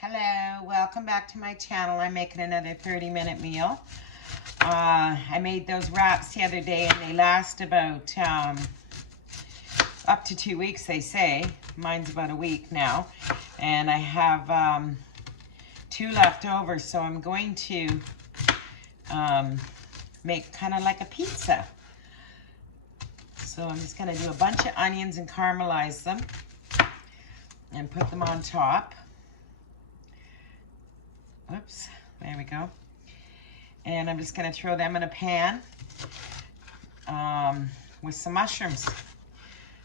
Hello, welcome back to my channel. I'm making another 30-minute meal. I made those wraps the other day and they last about up to 2 weeks, they say. Mine's about a week now. And I have 2 left over, so I'm going to make kind of like a pizza. So I'm just going to do a bunch of onions and caramelize them and put them on top. Whoops, there we go. And I'm just going to throw them in a pan with some mushrooms.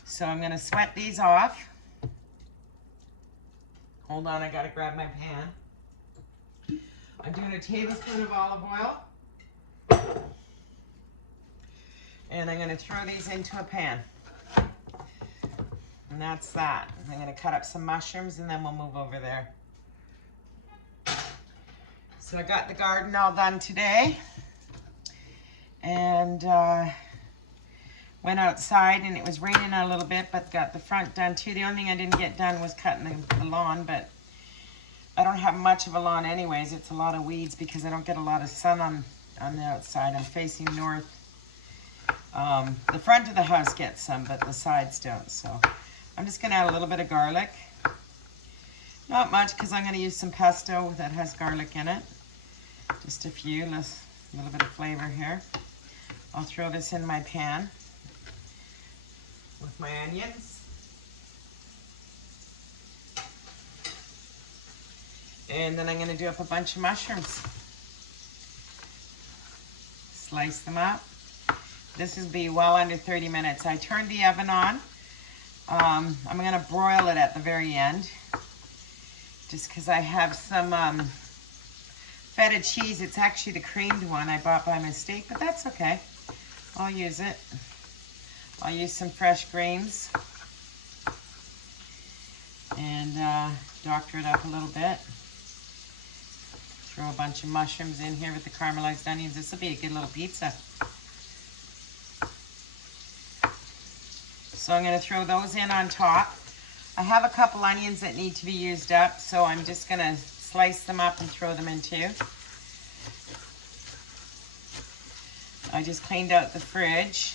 So I'm going to sweat these off. Hold on, I got to grab my pan. I'm doing a tablespoon of olive oil. And I'm going to throw these into a pan. And that's that. I'm going to cut up some mushrooms and then we'll move over there. So I got the garden all done today and went outside, and it was raining a little bit, but got the front done too. The only thing I didn't get done was cutting the lawn, but I don't have much of a lawn anyways. It's a lot of weeds because I don't get a lot of sun on the outside. I'm facing north. The front of the house gets some, but the sides don't. So I'm just gonna add a little bit of garlic. Not much because I'm gonna use some pesto that has garlic in it. Just a few, a little bit of flavor here. I'll throw this in my pan with my onions. And then I'm going to do up a bunch of mushrooms. Slice them up. This will be well under 30 minutes. I turned the oven on. I'm going to broil it at the very end. Just because I have some feta cheese. It's actually the creamed one I bought by mistake, but that's okay. I'll use it. I'll use some fresh greens and doctor it up a little bit. Throw a bunch of mushrooms in here with the caramelized onions. This will be a good little pizza. So I'm going to throw those in on top. I have a couple onions that need to be used up, so I'm just going to slice them up and throw them in too. I just cleaned out the fridge.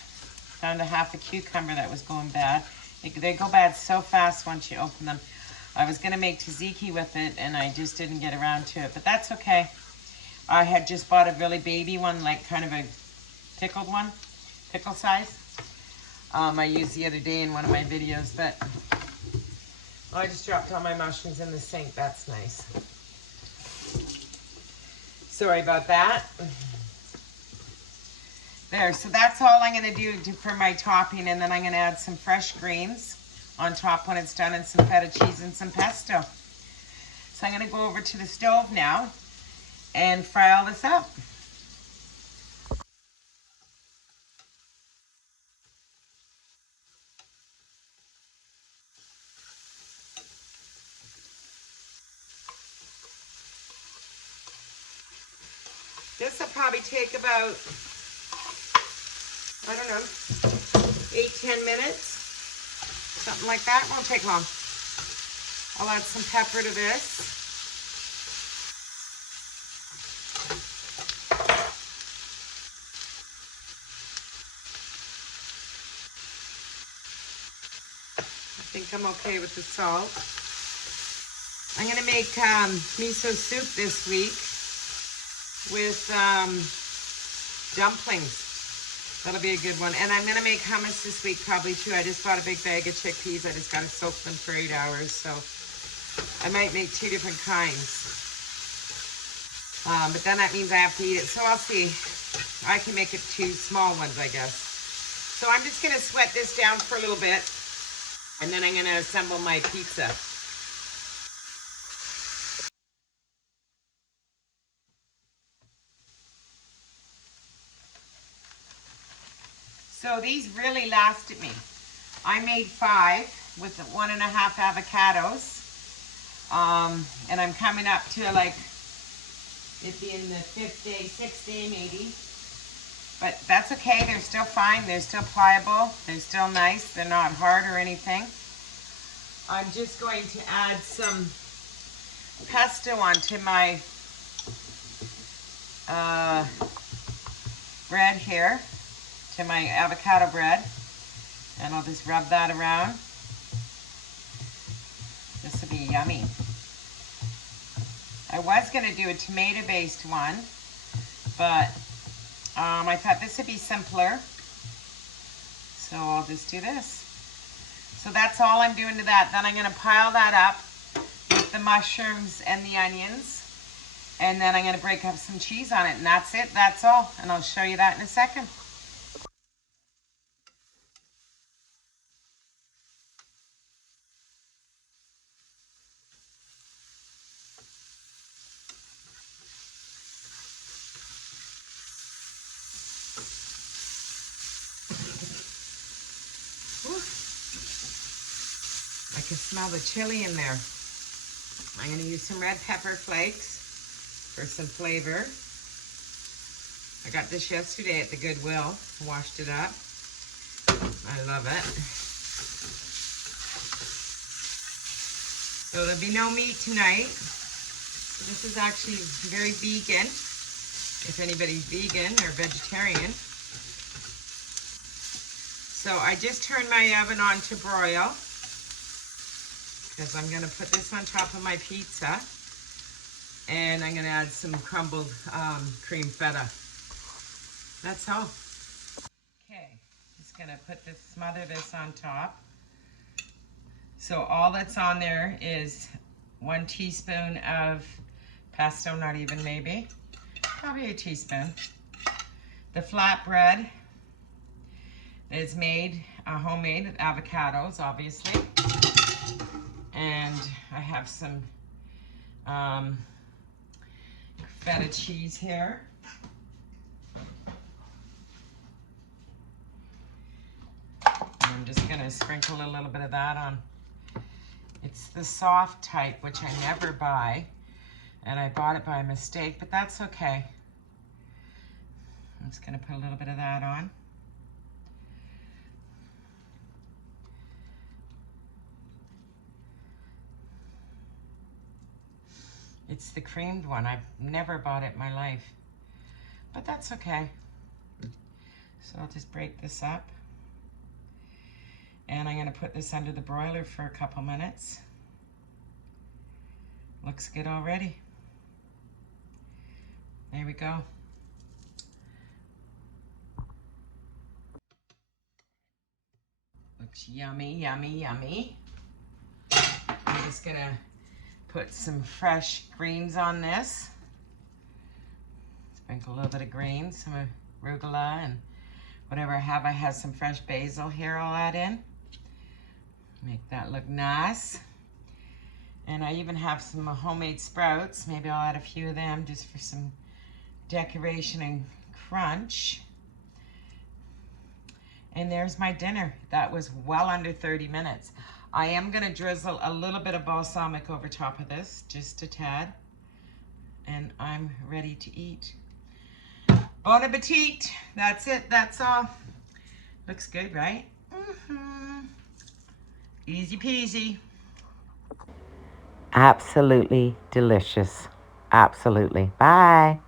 Found a half a cucumber that was going bad. They go bad so fast once you open them. I was going to make tzatziki with it and I just didn't get around to it, but that's okay. I had just bought a really baby one, like kind of a pickled one, pickle size. I used the other day in one of my videos, but I just dropped all my mushrooms in the sink. That's nice. Sorry about that. There, so that's all I'm going to do for my topping, and then I'm going to add some fresh greens on top when it's done, and some feta cheese and some pesto. So I'm going to go over to the stove now and fry all this up. This will probably take about, I don't know, 8-10 minutes, something like that. Won't take long. I'll add some pepper to this. I think I'm okay with the salt. I'm going to make miso soup this week with dumplings. That'll be a good one. And I'm going to make hummus this week probably too. I just bought a big bag of chickpeas. I just got to soak them for 8 hours. So I might make 2 different kinds. But then that means I have to eat it. So I'll see. I can make it 2 small ones, I guess. So I'm just going to sweat this down for a little bit. And then I'm going to assemble my pizza. So these really lasted me. I made 5 with 1.5 avocados. And I'm coming up to like, it'd be in the 5th day, 6th day maybe. But that's okay, they're still fine, they're still pliable, they're still nice, they're not hard or anything. I'm just going to add some pesto onto my bread here, to my avocado bread. And I'll just rub that around. This will be yummy. I was going to do a tomato-based one, but I thought this would be simpler. So I'll just do this. So that's all I'm doing to that. Then I'm going to pile that up with the mushrooms and the onions. And then I'm going to break up some cheese on it. And that's it. That's all. And I'll show you that in a second. I can smell the chili in there. I'm going to use some red pepper flakes for some flavor. I got this yesterday at the Goodwill. Washed it up. I love it. So there'll be no meat tonight. This is actually very vegan, if anybody's vegan or vegetarian. So I just turned my oven on to broil, because I'm going to put this on top of my pizza, and I'm going to add some crumbled cream feta. That's all. Okay, just going to put this, smother this on top. So all that's on there is 1 teaspoon of pesto, not even, maybe, probably a teaspoon. The flatbread is made, homemade with avocados, obviously. And I have some feta cheese here. And I'm just gonna sprinkle a little bit of that on. It's the soft type, which I never buy. And I bought it by mistake, but that's okay. I'm just gonna put a little bit of that on. It's the creamed one. I've never bought it in my life, but that's okay. So I'll just break this up. And I'm gonna put this under the broiler for a couple minutes. Looks good already. There we go. Looks yummy, yummy, yummy. I'm just gonna put some fresh greens on this. Sprinkle a little bit of greens, some arugula and whatever I have. I have some fresh basil here I'll add in. Make that look nice. And I even have some homemade sprouts. Maybe I'll add a few of them just for some decoration and crunch. And there's my dinner. That was well under 30 minutes. I am gonna drizzle a little bit of balsamic over top of this, just a tad. And I'm ready to eat. Bon appetit. That's it, that's all. Looks good, right? Easy peasy. Absolutely delicious. Absolutely. Bye.